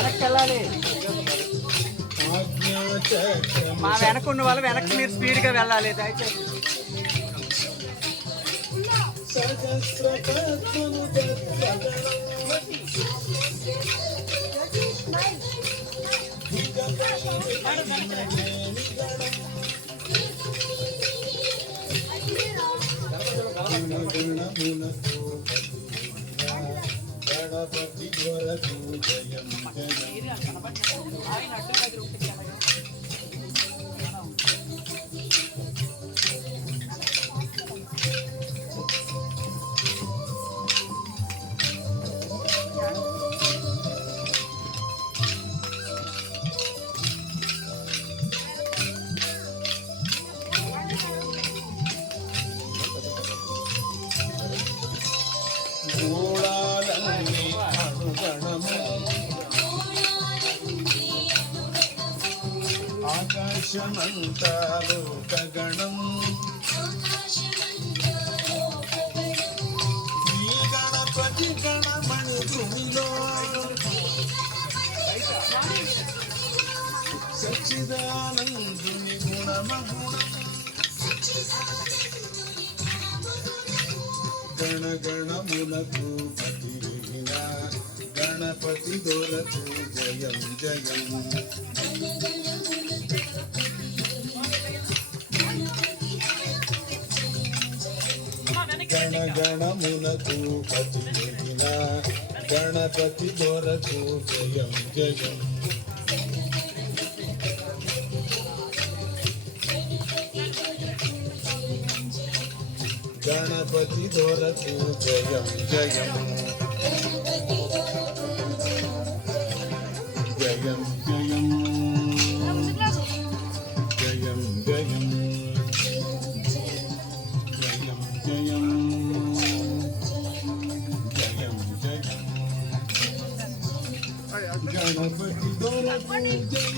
వెనక్కి వెళ్ళాలి. మా వెనక ఉన్న వాళ్ళు వెనక్కి మీరు స్పీడ్గా వెళ్ళాలి దయచేసి. గణపతి కొరకు జయం జయం గూడాలన్నీ అనుగణము ఆకాశమంతా లోకగణం ఈ గణపతి గణమణి భూమిలో సచ్చిదానందుని గుణమగుణం గణగణములకు పతివిన గణపతి దొరకు జయం జయం గణగణములకు పతివిన గణపతి దొరకు జయం జయం గణపతి దొరకు జయం జయం జయం జయం జయం జయం జయం జయం జయం జయం గణపతి దొరకు జయం.